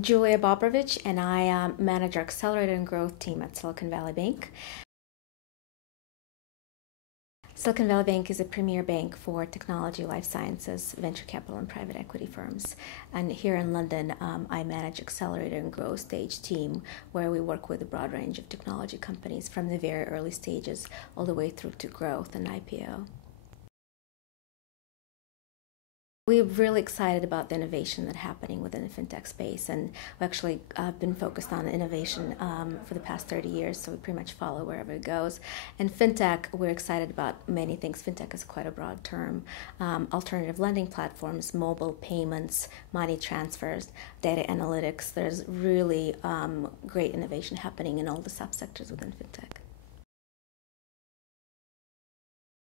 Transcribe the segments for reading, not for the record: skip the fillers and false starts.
I'm Julia Bobrovich, and I manage our accelerator and growth team at Silicon Valley Bank. Silicon Valley Bank is a premier bank for technology, life sciences, venture capital, and private equity firms. And here in London, I manage accelerator and growth stage team, where we work with a broad range of technology companies from the very early stages all the way through to growth and IPO. We're really excited about the innovation that's happening within the fintech space, and we actually been focused on innovation for the past 30 years, so we pretty much follow wherever it goes. And fintech, we're excited about many things. Fintech is quite a broad term. Alternative lending platforms, mobile payments, money transfers, data analytics. There's really great innovation happening in all the subsectors within fintech.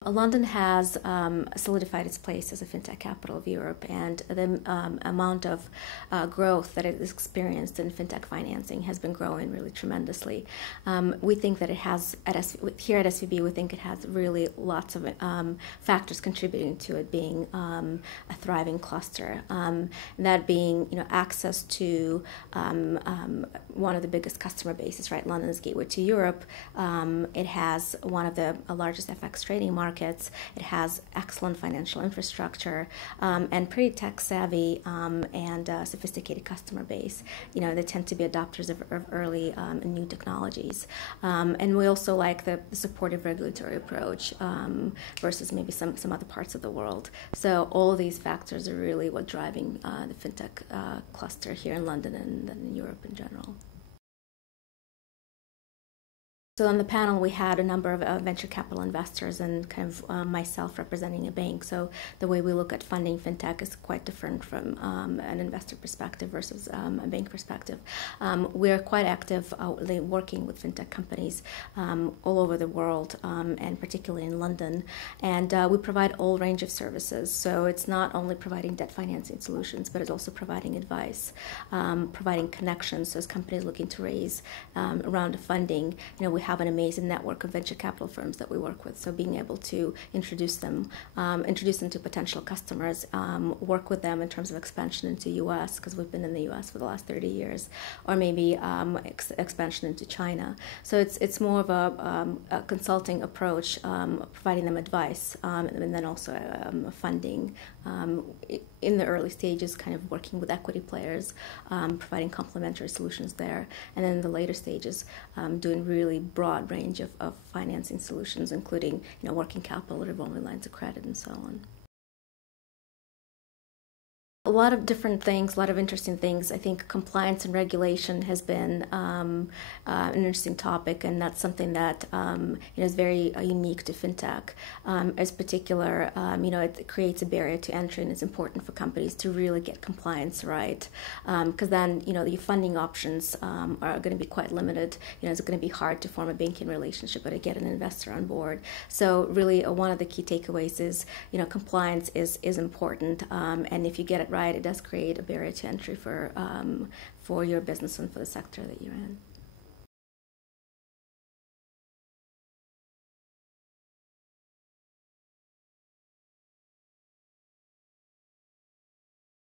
London has solidified its place as a fintech capital of Europe, and the amount of growth that it has experienced in fintech financing has been growing really tremendously. We think that it has, here at SVB, we think it has really lots of factors contributing to it being a thriving cluster. That being, access to one of the biggest customer bases, right? London's gateway to Europe. It has one of the largest FX trading markets. It has excellent financial infrastructure and pretty tech savvy and sophisticated customer base. They tend to be adopters of early new technologies. And we also like the supportive regulatory approach versus maybe some other parts of the world. So all of these factors are really what driving the fintech cluster here in London and in Europe in general. So on the panel, we had a number of venture capital investors and kind of myself representing a bank. So the way we look at funding fintech is quite different from an investor perspective versus a bank perspective. We're quite active working with fintech companies all over the world, and particularly in London. And we provide all range of services. So it's not only providing debt financing solutions, but it's also providing advice, providing connections. So as companies looking to raise a round of funding, we have an amazing network of venture capital firms that we work with. So being able to introduce them to potential customers, work with them in terms of expansion into US, because we've been in the US for the last 30 years, or maybe expansion into China. So it's more of a consulting approach, providing them advice, and then also funding in the early stages, kind of working with equity players, providing complementary solutions there, and then in the later stages, doing really broad range of financing solutions, including working capital, revolving lines of credit, and so on. A lot of different things, a lot of interesting things. I think compliance and regulation has been an interesting topic, and that's something that is very unique to fintech. As particular, it creates a barrier to entry, and it's important for companies to really get compliance right, because then your funding options are going to be quite limited. It's going to be hard to form a banking relationship or to get an investor on board. So really, one of the key takeaways is compliance is important, and if you get it right, it does create a barrier to entry for your business and for the sector that you're in.